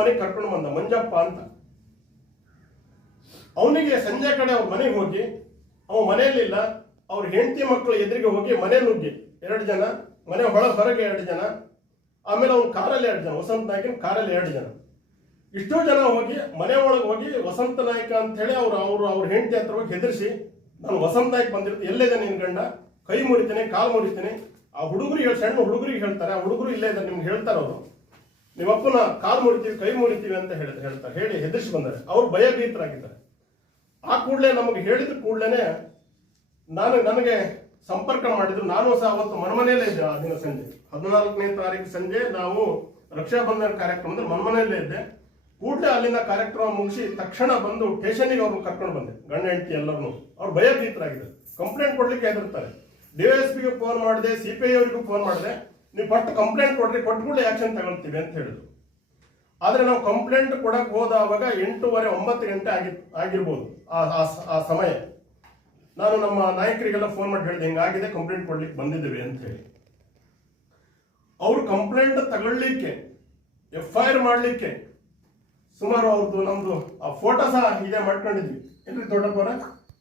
ಮನೆಗೆ ಕರ್ಕೊಂಡು ಬಂದ, ಮಂಜಪ್ಪ ಅಂತ. ಅವನಿಗೆ ಸಂಜೆ ಕಡೆ ಅವ್ರ ಮನೆಗೆ ಹೋಗಿ, ಅವ ಮನೆಯಲ್ಲಿಲ್ಲ, ಅವ್ರ ಹೆಂಡತಿ ಮಕ್ಕಳು ಎದುರಿಗೆ ಹೋಗಿ ಮನೆ ನುಗ್ಗಿ 2 ಜನ, ಮನೆ ಹೊರಗೆ 2 ಜನ, ಆಮೇಲೆ ಅವ್ನ ಕಾರಲ್ಲಿ 2 ಜನ, ವಸಂತ ನಾಯ್ಕನ ಕಾರಲ್ಲಿ 2 ಜನ, ಇಷ್ಟೋ ಜನ ಹೋಗಿ ಮನೆ ಒಳಗೆ ಹೋಗಿ ವಸಂತ ನಾಯ್ಕ ಅಂತ ಹೇಳಿ ಅವ್ರ ಹೆಂಡತಿ ಹತ್ರ ಹೋಗಿ ಹೆದರ್ಸಿ, ನಾನು ವಸಂತ ನಾಯ್ಕ ಬಂದಿರ್ತೀನಿ, ಎಲ್ಲಿದೆ ನಿನ್ ಗಂಡ, ಕೈ ಮುರಿತೀನಿ, ಕಾಲು ಮುರಿತೀನಿ. ಆ ಹುಡುಗರಿಗೆ ಸಣ್ಣ ಹುಡುಗರಿಗೆ ಹೇಳ್ತಾರೆ, ಆ ಹುಡುಗರು ಇಲ್ಲೇ ಇದ್ದಾರೆ, ನಿಮ್ಗೆ ಹೇಳ್ತಾರೆ ಅವರು, ನಿಮ್ಮಪ್ಪನ ಕಾಲು ಮುರಿತೀವಿ, ಕೈ ಮುರಿತೀವಿ ಅಂತ ಹೇಳ್ತಾರೆ, ಹೇಳಿ ಹೆದರ್ಸಿ ಬಂದಾರೆ. ಅವ್ರು ಭಯಭೀತರಾಗಿದ್ದಾರೆ. ಆ ಕೂಡಲೇ ನಮಗೆ ಹೇಳಿದ ಕೂಡಲೇ ನನಗೆ ಸಂಪರ್ಕ ಮಾಡಿದ್ರು. ನಾನು ಸಹ ಅವತ್ತು ಮನಮನೆಯಲ್ಲೇ ಇದ್ದೆ. ಆ ದಿನ ಸಂಜೆ 14ನೇ ತಾರೀಕು ಸಂಜೆ ನಾವು ರಕ್ಷಾಬಂಧನ ಕಾರ್ಯಕ್ರಮದಲ್ಲಿ ಮನಮನೆಯಲ್ಲೇ ಇದ್ದೆ. ಕೂಡಲೇ ಅಲ್ಲಿಂದ ಕಾರ್ಯಕ್ರಮ ಮುಗಿಸಿ ತಕ್ಷಣ ಬಂದು ಸ್ಟೇಷನ್ಗೆ ಅವ್ರನ್ನ ಕರ್ಕೊಂಡು ಬಂದೆ, ಗಂಡ ಹೆಂಡತಿ ಎಲ್ಲರನ್ನು. ಅವ್ರು ಭಯಭೀತರಾಗಿದ್ದಾರೆ, ಕಂಪ್ಲೇಂಟ್ ಕೊಡ್ಲಿಕ್ಕೆ ಹೆದರ್ತಾರೆ. DSPಗೆ ಫೋನ್ ಮಾಡಿದೆ, CPI ಅವರಿಗೂ ಫೋನ್ ಮಾಡಿದೆ, ನೀವು ಫಸ್ಟ್ ಕಂಪ್ಲೇಂಟ್ ಕೊಡ್ರಿ, ಕೊಟ್ಬಿಟ್ಟು ಆಕ್ಷನ್ ತಗೊಳ್ತೀವಿ ಅಂತ ಹೇಳಿದ್ರು. ಆದರೆ ನಾವು ಕಂಪ್ಲೇಂಟ್ ಕೊಡಕ್ಕೆ ಹೋದವಾಗ 8:30 9 ಗಂಟೆ ಆಗಿರ್ಬೋದು ಆ ಸಮಯ. ನಾನು ನಮ್ಮ ನಾಯಕರಿಗೆಲ್ಲ ಫೋನ್ ಮಾಡಿ ಹೇಳಿದೆ, ಹಿಂಗಾಗಿದೆ, ಕಂಪ್ಲೇಂಟ್ ಕೊಡ್ಲಿಕ್ಕೆ ಬಂದಿದ್ದೇವೆ ಅಂತ ಹೇಳಿ. ಅವರು ಕಂಪ್ಲೇಂಟ್ ತಗೊಳ್ಳಿಕ್ಕೆ, FIR ಮಾಡಲಿಕ್ಕೆ ಸುಮಾರು ಅವ್ರದ್ದು ನಮ್ದು ಆ ಫೋಟೋ ಸಹ ಇದೇ ಮಾಡ್ಕೊಂಡಿದ್ವಿ. ಏನ್ರಿ ದೊಡ್ಡಪ್ಪರ